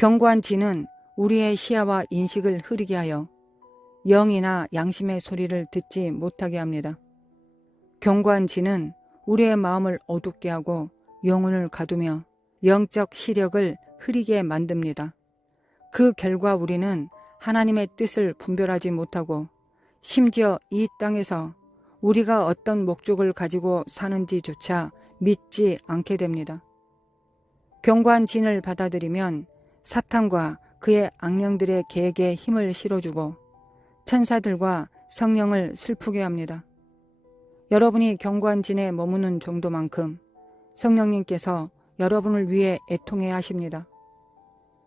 견고한 진은 우리의 시야와 인식을 흐리게 하여 영이나 양심의 소리를 듣지 못하게 합니다. 견고한 진은 우리의 마음을 어둡게 하고 영혼을 가두며 영적 시력을 흐리게 만듭니다. 그 결과 우리는 하나님의 뜻을 분별하지 못하고 심지어 이 땅에서 우리가 어떤 목적을 가지고 사는지조차 믿지 않게 됩니다. 견고한 진을 받아들이면 사탄과 그의 악령들의 계획에 힘을 실어주고 천사들과 성령을 슬프게 합니다. 여러분이 견고한 진에 머무는 정도만큼 성령님께서 여러분을 위해 애통해 하십니다.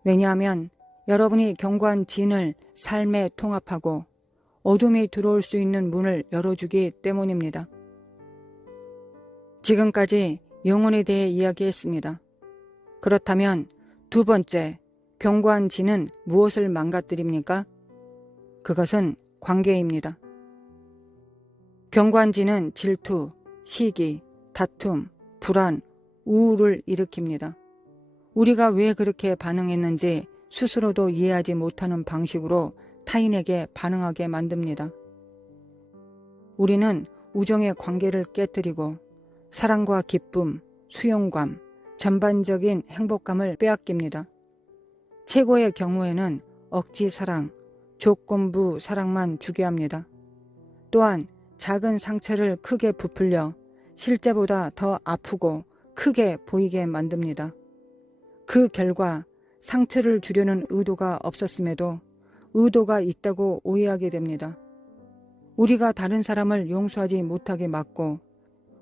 왜냐하면 여러분이 견고한 진을 삶에 통합하고 어둠이 들어올 수 있는 문을 열어주기 때문입니다. 지금까지 영혼에 대해 이야기했습니다. 그렇다면 두 번째, 견고한 진은 무엇을 망가뜨립니까? 그것은 관계입니다. 견고한 진은 질투, 시기, 다툼, 불안, 우울을 일으킵니다. 우리가 왜 그렇게 반응했는지 스스로도 이해하지 못하는 방식으로 타인에게 반응하게 만듭니다. 우리는 우정의 관계를 깨뜨리고 사랑과 기쁨, 수용감, 전반적인 행복감을 빼앗깁니다. 최고의 경우에는 억지 사랑, 조건부 사랑만 주게 합니다. 또한 작은 상처를 크게 부풀려 실제보다 더 아프고 크게 보이게 만듭니다. 그 결과 상처를 주려는 의도가 없었음에도 의도가 있다고 오해하게 됩니다. 우리가 다른 사람을 용서하지 못하게 막고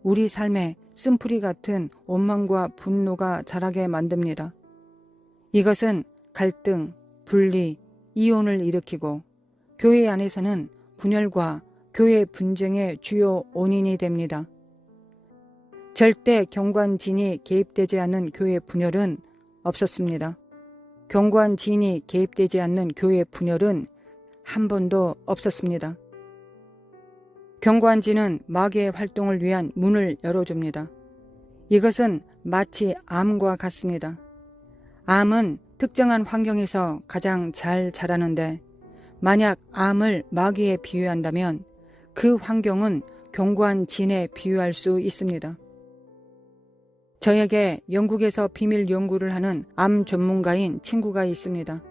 우리 삶에 쓴뿌리 같은 원망과 분노가 자라게 만듭니다. 이것은 갈등, 분리, 이혼을 일으키고 교회 안에서는 분열과 교회 분쟁의 주요 원인이 됩니다. 절대 견고한 진이 개입되지 않는 교회 분열은 없었습니다. 견고한 진이 개입되지 않는 교회 분열은 한 번도 없었습니다. 견고한 진은 마귀의 활동을 위한 문을 열어줍니다. 이것은 마치 암과 같습니다. 암은 특정한 환경에서 가장 잘 자라는데 만약 암을 마귀에 비유한다면 그 환경은 견고한 진에 비유할 수 있습니다. 저에게 영국에서 비밀 연구를 하는 암 전문가인 친구가 있습니다.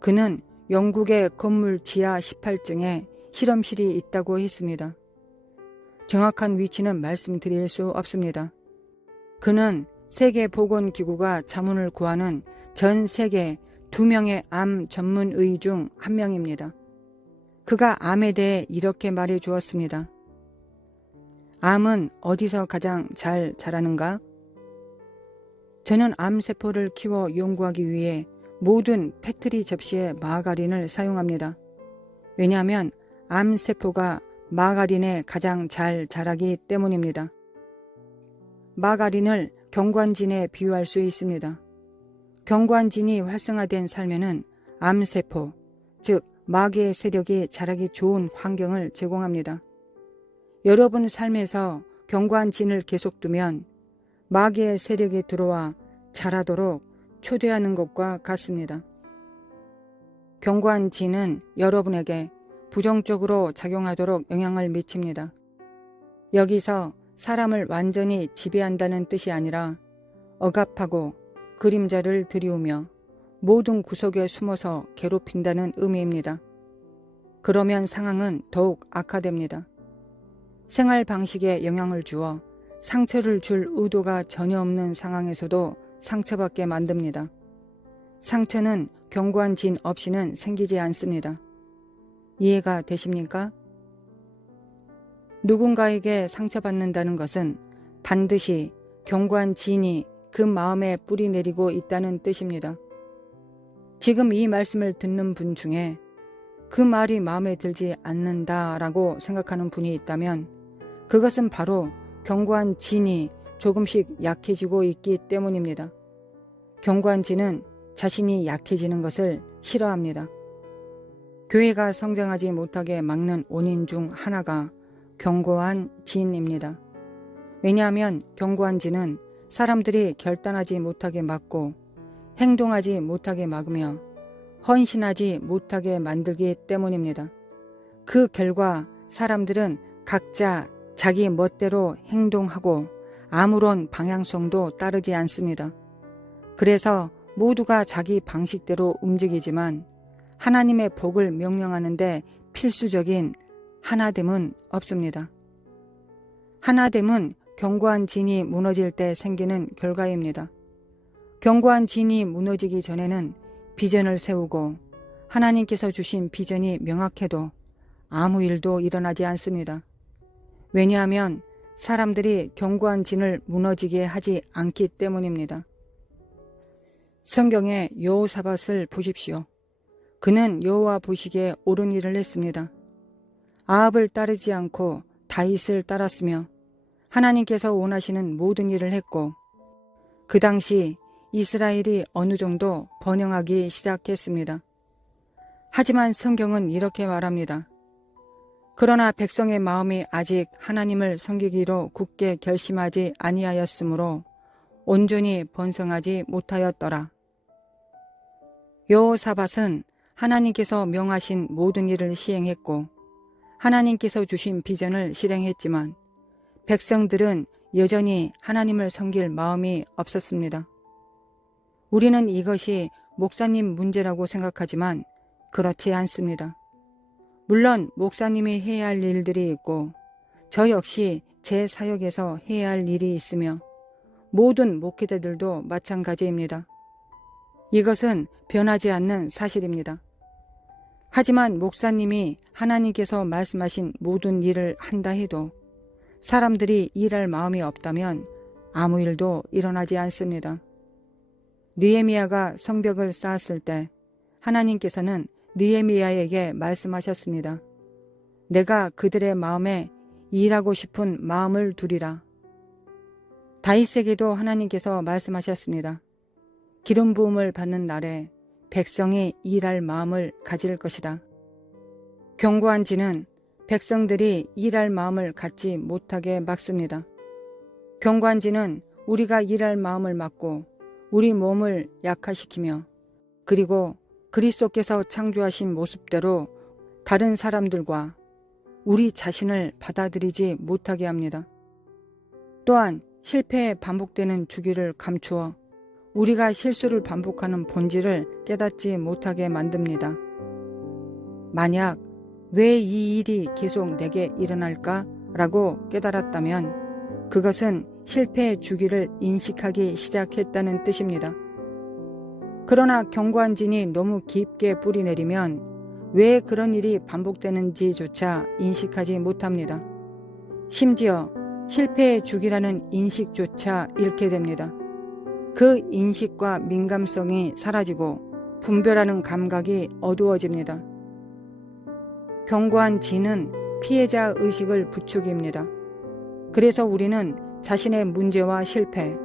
그는 영국의 건물 지하 18층에 실험실이 있다고 했습니다. 정확한 위치는 말씀드릴 수 없습니다. 그는 세계보건기구가 자문을 구하는 전 세계 2명의 암 전문의 중 한 명입니다. 그가 암에 대해 이렇게 말해 주었습니다. 암은 어디서 가장 잘 자라는가? 저는 암세포를 키워 연구하기 위해 모든 패트리 접시에 마가린을 사용합니다. 왜냐하면 암세포가 마가린에 가장 잘 자라기 때문입니다. 마가린을 견고한 진에 비유할 수 있습니다. 견고한 진이 활성화된 삶에는 암세포, 즉 마귀의 세력이 자라기 좋은 환경을 제공합니다. 여러분 삶에서 견고한 진을 계속 두면 마귀의 세력이 들어와 자라도록 초대하는 것과 같습니다. 견고한 진은 여러분에게 부정적으로 작용하도록 영향을 미칩니다. 여기서 사람을 완전히 지배한다는 뜻이 아니라 억압하고 그림자를 들이우며 모든 구석에 숨어서 괴롭힌다는 의미입니다. 그러면 상황은 더욱 악화됩니다. 생활 방식에 영향을 주어 상처를 줄 의도가 전혀 없는 상황에서도 상처받게 만듭니다. 상처는 견고한 진 없이는 생기지 않습니다. 이해가 되십니까? 누군가에게 상처받는다는 것은 반드시 견고한 진이 그 마음에 뿌리 내리고 있다는 뜻입니다. 지금 이 말씀을 듣는 분 중에 그 말이 마음에 들지 않는다라고 생각하는 분이 있다면 그것은 바로 견고한 진이 조금씩 약해지고 있기 때문입니다. 견고한 진은 자신이 약해지는 것을 싫어합니다. 교회가 성장하지 못하게 막는 원인 중 하나가 견고한 진입니다. 왜냐하면 견고한 진은 사람들이 결단하지 못하게 막고 행동하지 못하게 막으며 헌신하지 못하게 만들기 때문입니다. 그 결과 사람들은 각자 자기 멋대로 행동하고 아무런 방향성도 따르지 않습니다. 그래서 모두가 자기 방식대로 움직이지만 하나님의 복을 명령하는데 필수적인 하나됨은 없습니다. 하나됨은 견고한 진이 무너질 때 생기는 결과입니다. 견고한 진이 무너지기 전에는 비전을 세우고 하나님께서 주신 비전이 명확해도 아무 일도 일어나지 않습니다. 왜냐하면 사람들이 견고한 진을 무너지게 하지 않기 때문입니다. 성경의 여호사밧을 보십시오. 그는 여호와 보시기에 옳은 일을 했습니다. 아합을 따르지 않고 다윗을 따랐으며 하나님께서 원하시는 모든 일을 했고 그 당시 이스라엘이 어느 정도 번영하기 시작했습니다. 하지만 성경은 이렇게 말합니다. 그러나 백성의 마음이 아직 하나님을 섬기기로 굳게 결심하지 아니하였으므로 온전히 번성하지 못하였더라. 여호사밧은 하나님께서 명하신 모든 일을 시행했고 하나님께서 주신 비전을 실행했지만 백성들은 여전히 하나님을 섬길 마음이 없었습니다. 우리는 이것이 목사님 문제라고 생각하지만 그렇지 않습니다. 물론 목사님이 해야 할 일들이 있고 저 역시 제 사역에서 해야 할 일이 있으며 모든 목회자들도 마찬가지입니다. 이것은 변하지 않는 사실입니다. 하지만 목사님이 하나님께서 말씀하신 모든 일을 한다 해도 사람들이 일할 마음이 없다면 아무 일도 일어나지 않습니다. 느헤미야가 성벽을 쌓았을 때 하나님께서는 느헤미야에게 말씀하셨습니다. 내가 그들의 마음에 일하고 싶은 마음을 두리라. 다윗에게도 하나님께서 말씀하셨습니다. 기름 부음을 받는 날에 백성이 일할 마음을 가질 것이다. 견고한 진은 백성들이 일할 마음을 갖지 못하게 막습니다. 견고한 진은 우리가 일할 마음을 막고 우리 몸을 약화시키며 그리고 그리스도께서 창조하신 모습대로 다른 사람들과 우리 자신을 받아들이지 못하게 합니다. 또한 실패에 반복되는 주기를 감추어 우리가 실수를 반복하는 본질을 깨닫지 못하게 만듭니다. 만약 왜 이 일이 계속 내게 일어날까? 라고 깨달았다면 그것은 실패의 주기를 인식하기 시작했다는 뜻입니다. 그러나 견고한 진이 너무 깊게 뿌리내리면 왜 그런 일이 반복되는지조차 인식하지 못합니다. 심지어 실패의 주기라는 인식조차 잃게 됩니다. 그 인식과 민감성이 사라지고 분별하는 감각이 어두워집니다. 견고한 진은 피해자 의식을 부추깁니다. 그래서 우리는 자신의 문제와 실패,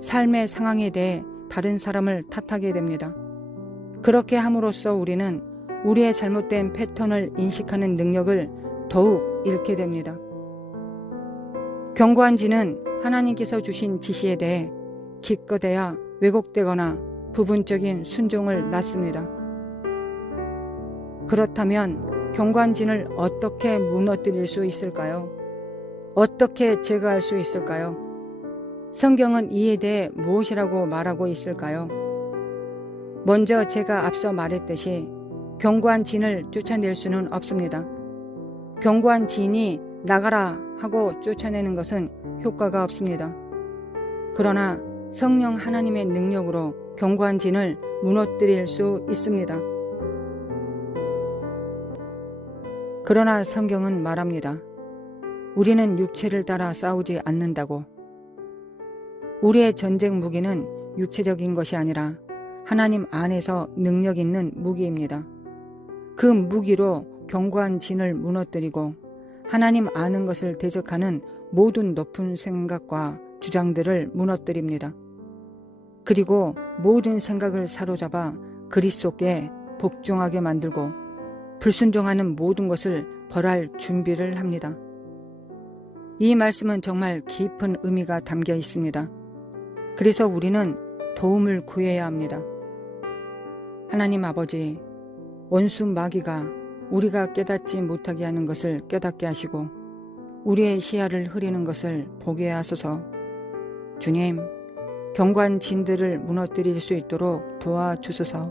삶의 상황에 대해 다른 사람을 탓하게 됩니다. 그렇게 함으로써 우리는 우리의 잘못된 패턴을 인식하는 능력을 더욱 잃게 됩니다. 견고한 진은 하나님께서 주신 지시에 대해 기껏해야 왜곡되거나 부분적인 순종을 낳습니다. 그렇다면 견고한 진을 어떻게 무너뜨릴 수 있을까요? 어떻게 제거할 수 있을까요? 성경은 이에 대해 무엇이라고 말하고 있을까요? 먼저 제가 앞서 말했듯이 견고한 진을 쫓아낼 수는 없습니다. 견고한 진이 나가라 하고 쫓아내는 것은 효과가 없습니다. 그러나 성령 하나님의 능력으로 견고한 진을 무너뜨릴 수 있습니다. 그러나 성경은 말합니다. 우리는 육체를 따라 싸우지 않는다고. 우리의 전쟁 무기는 육체적인 것이 아니라 하나님 안에서 능력 있는 무기입니다. 그 무기로 견고한 진을 무너뜨리고 하나님 아는 것을 대적하는 모든 높은 생각과 주장들을 무너뜨립니다. 그리고 모든 생각을 사로잡아 그리스도께 복종하게 만들고 불순종하는 모든 것을 벌할 준비를 합니다. 이 말씀은 정말 깊은 의미가 담겨 있습니다. 그래서 우리는 도움을 구해야 합니다. 하나님 아버지, 원수 마귀가 우리가 깨닫지 못하게 하는 것을 깨닫게 하시고 우리의 시야를 흐리는 것을 보게 하소서. 주님, 경관진들을 무너뜨릴 수 있도록 도와주소서.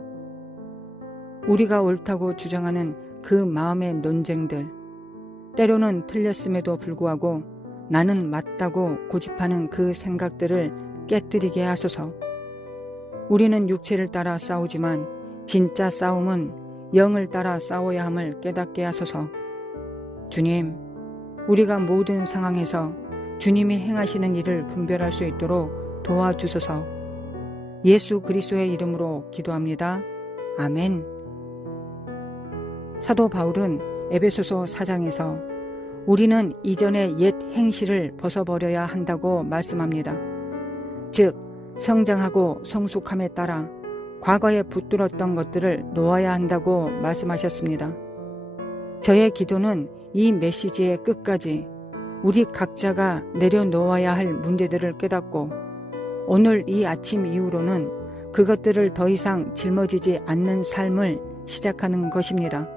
우리가 옳다고 주장하는 그 마음의 논쟁들, 때로는 틀렸음에도 불구하고 나는 맞다고 고집하는 그 생각들을 깨뜨리게 하소서. 우리는 육체를 따라 싸우지만 진짜 싸움은 영을 따라 싸워야 함을 깨닫게 하소서. 주님, 우리가 모든 상황에서 주님이 행하시는 일을 분별할 수 있도록 도와주소서. 예수 그리스도의 이름으로 기도합니다. 아멘. 사도 바울은 에베소서 4장에서 우리는 이전의 옛 행실을 벗어버려야 한다고 말씀합니다. 즉, 성장하고 성숙함에 따라 과거에 붙들었던 것들을 놓아야 한다고 말씀하셨습니다. 저의 기도는 이 메시지의 끝까지 우리 각자가 내려놓아야 할 문제들을 깨닫고 오늘 이 아침 이후로는 그것들을 더 이상 짊어지지 않는 삶을 시작하는 것입니다.